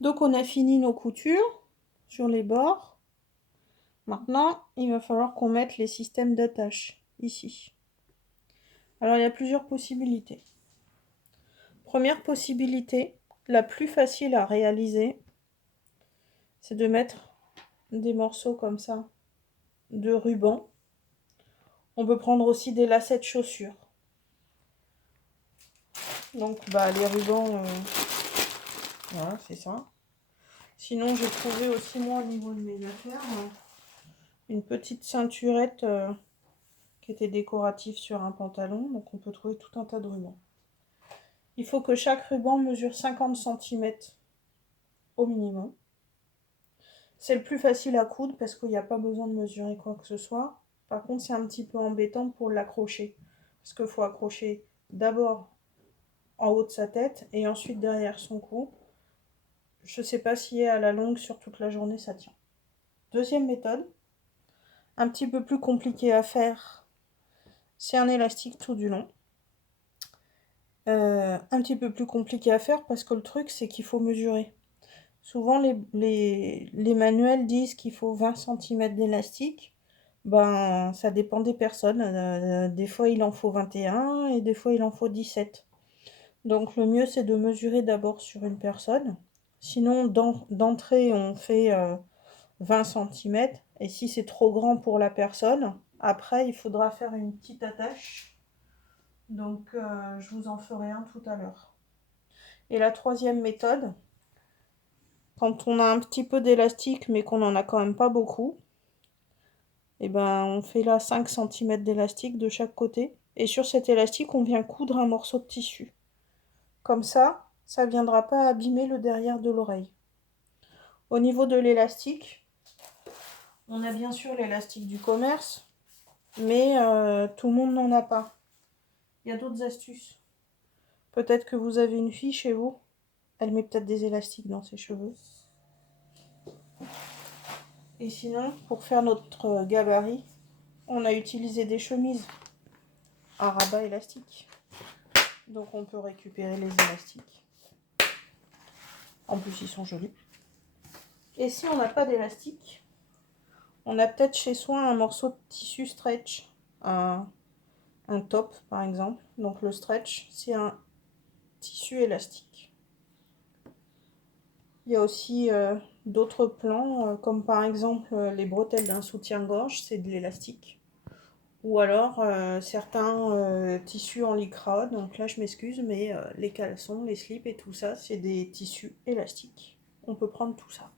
Donc on a fini nos coutures sur les bords. Maintenant, il va falloir qu'on mette les systèmes d'attache ici. Alors il y a plusieurs possibilités. Première possibilité, la plus facile à réaliser, c'est de mettre des morceaux comme ça de ruban. On peut prendre aussi des lacets de chaussures. Donc les rubans, voilà, c'est ça. Sinon, j'ai trouvé aussi moi au niveau de mes affaires une petite ceinturette qui était décorative sur un pantalon. Donc on peut trouver tout un tas de rubans. Il faut que chaque ruban mesure 50 cm au minimum. C'est le plus facile à coudre parce qu'il n'y a pas besoin de mesurer quoi que ce soit. Par contre, c'est un petit peu embêtant pour l'accrocher. Parce qu'il faut accrocher d'abord en haut de sa tête et ensuite derrière son cou. Je ne sais pas si à la longue, sur toute la journée, ça tient. Deuxième méthode, un petit peu plus compliquée à faire, c'est un élastique tout du long. Un petit peu plus compliqué à faire parce que le truc, c'est qu'il faut mesurer. Souvent, les manuels disent qu'il faut 20 cm d'élastique. Ben, ça dépend des personnes. Des fois, il en faut 21 et des fois, il en faut 17. Donc, le mieux, c'est de mesurer d'abord sur une personne. Sinon, d'entrée, on fait 20 cm. Et si c'est trop grand pour la personne, après, il faudra faire une petite attache. Donc, je vous en ferai un tout à l'heure. Et la troisième méthode, quand on a un petit peu d'élastique, mais qu'on n'en a quand même pas beaucoup, et ben on fait là 5 cm d'élastique de chaque côté. Et sur cet élastique, on vient coudre un morceau de tissu. Comme ça ne viendra pas abîmer le derrière de l'oreille. Au niveau de l'élastique, on a bien sûr l'élastique du commerce, mais tout le monde n'en a pas. Il y a d'autres astuces. Peut-être que vous avez une fille chez vous, elle met peut-être des élastiques dans ses cheveux. Et sinon, pour faire notre gabarit, on a utilisé des chemises à rabat élastique. Donc on peut récupérer les élastiques. En plus, ils sont jolis. Et si on n'a pas d'élastique, on a peut-être chez soi un morceau de tissu stretch, un top par exemple. Donc le stretch, c'est un tissu élastique. Il y a aussi d'autres plans, comme par exemple les bretelles d'un soutien-gorge, c'est de l'élastique. Ou alors certains tissus en lycra, donc là je m'excuse, mais les caleçons, les slips et tout ça, c'est des tissus élastiques. On peut prendre tout ça.